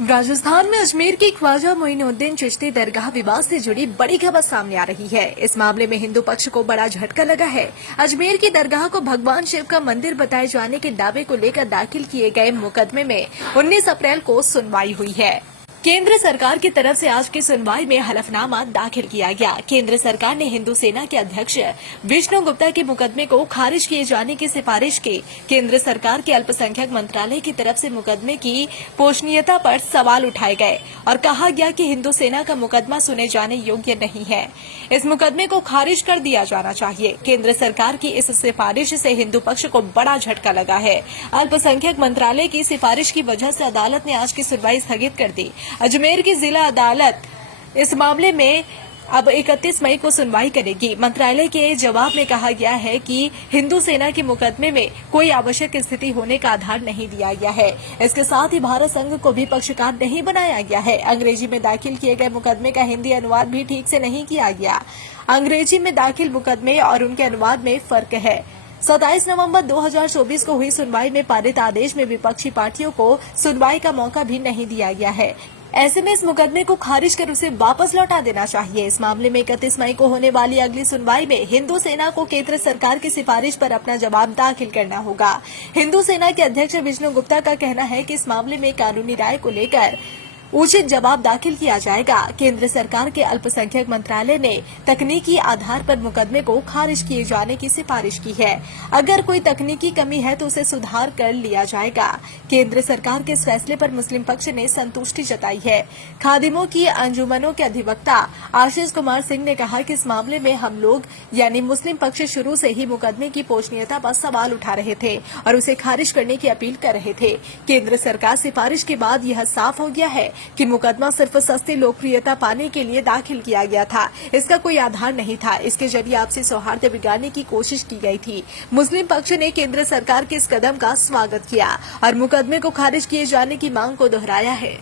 राजस्थान में अजमेर की ख्वाजा मोइनुद्दीन चिश्ती दरगाह विवाद से जुड़ी बड़ी खबर सामने आ रही है। इस मामले में हिंदू पक्ष को बड़ा झटका लगा है। अजमेर की दरगाह को भगवान शिव का मंदिर बताए जाने के दावे को लेकर दाखिल किए गए मुकदमे में 19 अप्रैल को सुनवाई हुई है। केंद्र सरकार की तरफ से आज की सुनवाई में हलफनामा दाखिल किया गया। केंद्र सरकार ने हिंदू सेना के अध्यक्ष विष्णु गुप्ता के मुकदमे को खारिज किए जाने की सिफारिश की। केंद्र सरकार के अल्पसंख्यक मंत्रालय की तरफ से मुकदमे की पोषणीयता पर सवाल उठाए गए और कहा गया कि हिंदू सेना का मुकदमा सुने जाने योग्य नहीं है। इस मुकदमे को खारिज कर दिया जाना चाहिए। केंद्र सरकार की इस सिफारिश से हिंदू पक्ष को बड़ा झटका लगा है। अल्पसंख्यक मंत्रालय की सिफारिश की वजह से अदालत ने आज की सुनवाई स्थगित कर दी। अजमेर की जिला अदालत इस मामले में अब 31 मई को सुनवाई करेगी। मंत्रालय के जवाब में कहा गया है कि हिंदू सेना के मुकदमे में कोई आवश्यक स्थिति होने का आधार नहीं दिया गया है। इसके साथ ही भारत संघ को भी पक्षकार नहीं बनाया गया है। अंग्रेजी में दाखिल किए गए मुकदमे का हिंदी अनुवाद भी ठीक से नहीं किया गया। अंग्रेजी में दाखिल मुकदमे और उनके अनुवाद में फर्क है। 27 नवंबर 2024 को हुई सुनवाई में पारित आदेश में विपक्षी पार्टियों को सुनवाई का मौका भी नहीं दिया गया है। ऐसे में इस मुकदमे को खारिज कर उसे वापस लौटा देना चाहिए। इस मामले में 31 मई को होने वाली अगली सुनवाई में हिंदू सेना को केंद्र सरकार की सिफारिश पर अपना जवाब दाखिल करना होगा। हिंदू सेना के अध्यक्ष विष्णु गुप्ता का कहना है कि इस मामले में कानूनी राय को लेकर उचित जवाब दाखिल किया जाएगा। केंद्र सरकार के अल्पसंख्यक मंत्रालय ने तकनीकी आधार पर मुकदमे को खारिज किए जाने की सिफारिश की है। अगर कोई तकनीकी कमी है तो उसे सुधार कर लिया जाएगा। केंद्र सरकार के इस फैसले पर मुस्लिम पक्ष ने संतुष्टि जताई है। खादिमों की अंजुमनों के अधिवक्ता आशीष कुमार सिंह ने कहा कि इस मामले में हम लोग यानी मुस्लिम पक्ष शुरू से ही मुकदमे की पोषणीयता पर सवाल उठा रहे थे और उसे खारिज करने की अपील कर रहे थे। केंद्र सरकार सिफारिश के बाद यह साफ हो गया है कि मुकदमा सिर्फ सस्ती लोकप्रियता पाने के लिए दाखिल किया गया था। इसका कोई आधार नहीं था। इसके जरिए आपसी सौहार्द बिगाड़ने की कोशिश की गई थी। मुस्लिम पक्ष ने केंद्र सरकार के इस कदम का स्वागत किया और मुकदमे को खारिज किए जाने की मांग को दोहराया है।